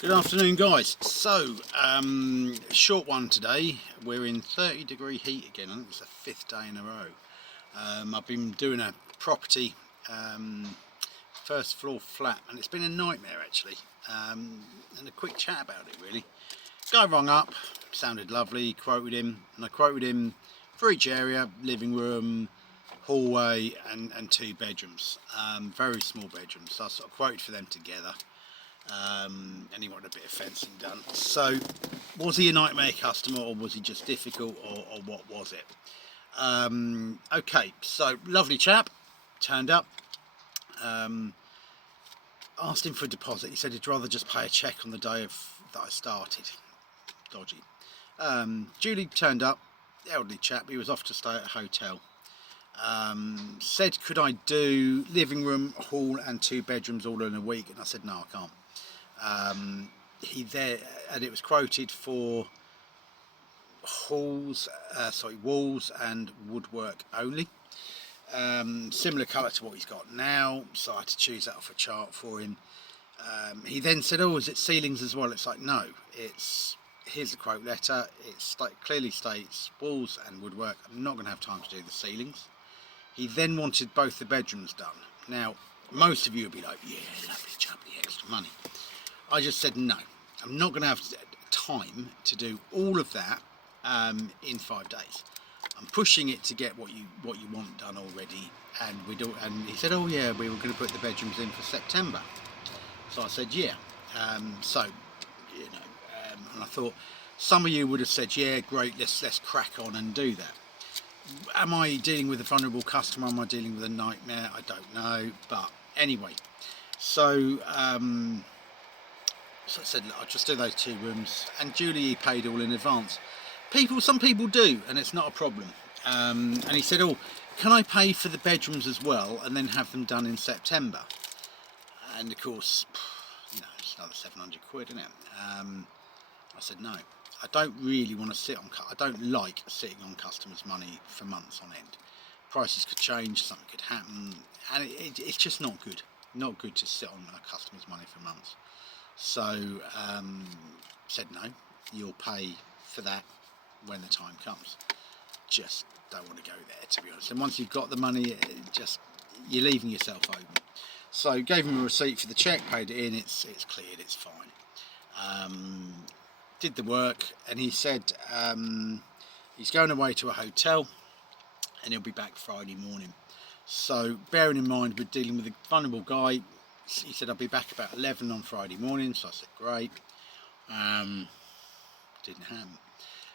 Good afternoon, guys. So, short one today. We're in 30-degree heat again. I think it's the fifth day in a row. I've been doing a property, first floor flat, and it's been a nightmare actually. And a quick chat about it really. Guy rung up, sounded lovely, quoted him, and I quoted him for each area: living room, hallway, and two bedrooms. Very small bedrooms. So I sort of quoted for them together. And he wanted a bit of fencing done. So, was he a nightmare customer, or was he just difficult, or what was it? Okay, so lovely chap turned up. Asked him for a deposit. He said he'd rather just pay a cheque on the day that I started. Dodgy. Julie turned up. Elderly chap. He was off to stay at a hotel. Said, could I do living room, hall, and two bedrooms all in a week? And I said, no, I can't. And it was quoted for walls and woodwork only. Similar colour to what he's got now, so I had to choose that off a chart for him. He then said, oh, is it ceilings as well? It's like, no, here's the quote letter. It clearly states walls and woodwork. I'm not going to have time to do the ceilings. He then wanted both the bedrooms done. Now, most of you would be like, yeah, lovely chap, the extra money. I just said no. I'm not going to have time to do all of that in 5 days. I'm pushing it to get what you want done already, and And he said, oh yeah, we were going to put the bedrooms in for September. So I said, yeah. And I thought some of you would have said, yeah, great, let's crack on and do that. Am I dealing with a vulnerable customer? Am I dealing with a nightmare? I don't know. But anyway, so I said, look, I'll just do those 2 rooms. And Julie paid all in advance. Some people do, and it's not a problem. And he said, oh, can I pay for the bedrooms as well and then have them done in September? And of course, it's another 700 quid, isn't it? I said, no. I don't really want to I don't like sitting on customers' money for months on end. Prices could change, something could happen, and it's just not good. Not good to sit on a customer's money for months. So, said no, you'll pay for that when the time comes. Just don't want to go there, to be honest. And once you've got the money, you're leaving yourself open. So, gave him a receipt for the cheque, paid it in, it's cleared, it's fine. Did the work, and he said he's going away to a hotel and he'll be back Friday morning. So bearing in mind we're dealing with a vulnerable guy, he said I'll be back about 11 on Friday morning. So I said great. Didn't happen.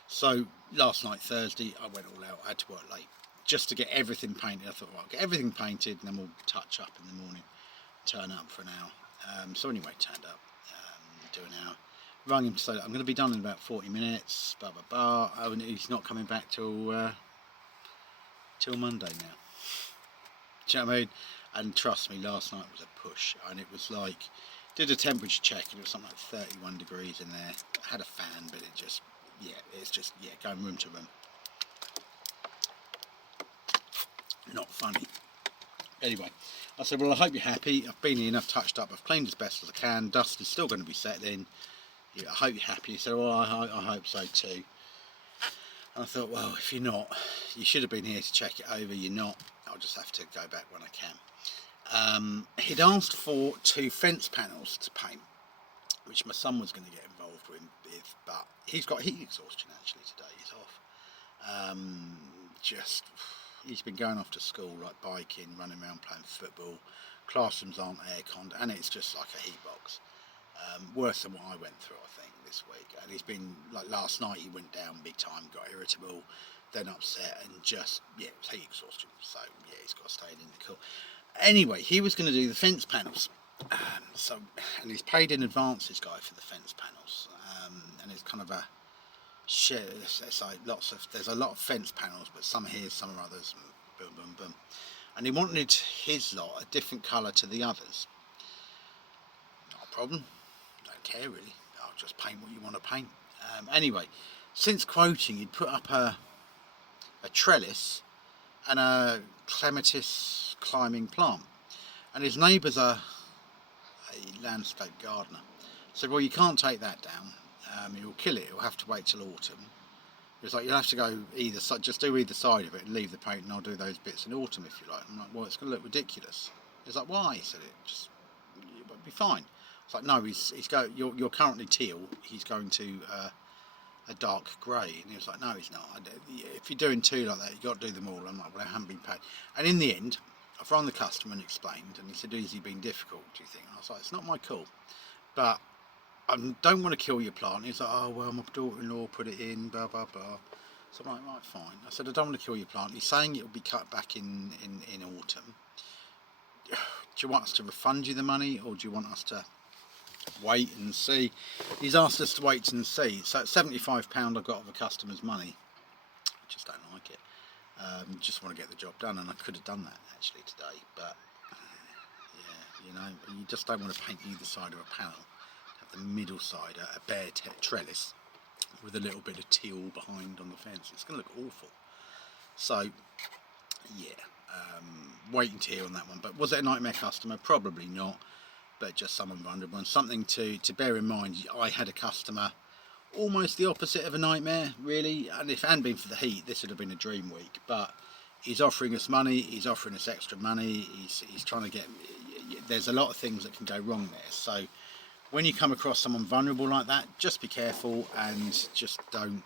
So last night, Thursday, I went all out. I had to work late just to get everything painted. I thought, well, I'll get everything painted and then we'll touch up in the morning, turn up for an hour. So anyway, turned up, do an hour. Rang him to say that I'm going to be done in about 40 minutes, blah, blah, blah. Oh, and he's not coming back till Monday now. Do you know what I mean? And trust me, last night was a push. And it was like, did a temperature check and it was something like 31 degrees in there. I had a fan, but it's just going room to room. Not funny. Anyway, I said, well, I hope you're happy. I've been here enough touched up. I've cleaned as best as I can. Dust is still going to be settling. Yeah, I hope you're happy. He said, well, I hope so too. And I thought, well, if you're not, you should have been here to check it over. You're not. I'll just have to go back when I can. He'd asked for 2 fence panels to paint, which my son was going to get involved with, but he's got heat exhaustion actually today. He's off. He's been going off to school, like biking, running around playing football. Classrooms aren't air-conned, and it's just like a heat box. Worse than what I went through, I think, this week. And he's been, like last night, he went down big time, got irritable, then upset, and it was heat exhaustion. So, yeah, he's got to stay in the cool. Anyway, he was going to do the fence panels. And he's paid in advance, this guy, for the fence panels. And it's kind of a share. It's like there's a lot of fence panels, but some are here, some are others, and boom, boom, boom. And he wanted his lot a different colour to the others. Not a problem. Don't care really. I'll just paint what you want to paint. Anyway, since quoting, he'd put up a trellis and a clematis climbing plant, and his neighbour's a landscape gardener, said, well, you can't take that down. You'll kill it. You'll have to wait till autumn. It was like, you'll have to go either side, just do either side of it and leave the paint, and I'll do those bits in autumn if you like. I'm like, well, it's going to look ridiculous. He's like, why? He said, it'll be fine. It's like, no, you're currently teal. He's going to a dark grey. And he was like, no, he's not. If you're doing two like that, you've got to do them all. I'm like, well, they haven't been paid. And in the end, I've run the customer and explained, and he said, has he been difficult, do you think? And I was like, it's not my call, but I don't want to kill your plant. He's like, oh, well, my daughter-in-law put it in, blah, blah, blah. So I'm like, right, fine. I said, I don't want to kill your plant. He's saying it'll be cut back in autumn. Do you want us to refund you the money, or do you want us to wait and see? He's asked us to wait and see. So at £75 I got of a customer's money. I just don't like it. Just want to get the job done, and I could have done that actually today, but yeah, you know, you just don't want to paint either side of a panel. Have the middle side a bare trellis with a little bit of teal behind on the fence. It's going to look awful. So yeah, waiting to hear on that one. But was it a nightmare customer? Probably not, but just someone vulnerable. And something to bear in mind, I had a customer almost the opposite of a nightmare, really, and if it hadn't been for the heat, this would have been a dream week. But he's offering us money, he's offering us extra money, he's trying to get, there's a lot of things that can go wrong there. So when you come across someone vulnerable like that, just be careful and just don't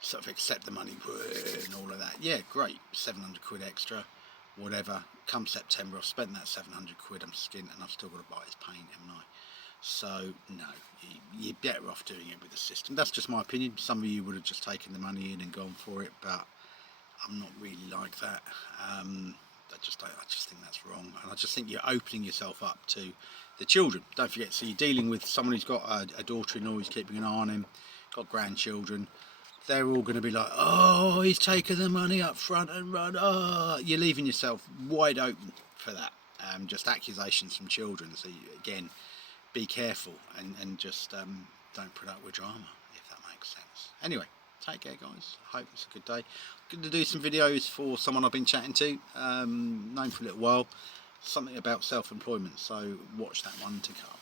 sort of accept the money and all of that. Yeah, great, 700 quid extra, whatever. Come September, I've spent that 700 quid, I'm skint, and I've still got to buy his paint, haven't I? So no, you're better off doing it with the system. That's just my opinion. Some of you would have just taken the money in and gone for it, but I'm not really like that. I just think that's wrong, and I just think you're opening yourself up to the children. Don't forget, so you're dealing with someone who's got a daughter-in-law who's keeping an eye on him, got grandchildren. They're all going to be like, oh, he's taken the money up front and run. Oh, you're leaving yourself wide open for that. Just accusations from children. So again, be careful and just don't put up with drama, if that makes sense. Anyway, take care, guys. I hope it's a good day. I'm going to do some videos for someone I've been chatting to, known for a little while, something about self-employment, so watch that one to come.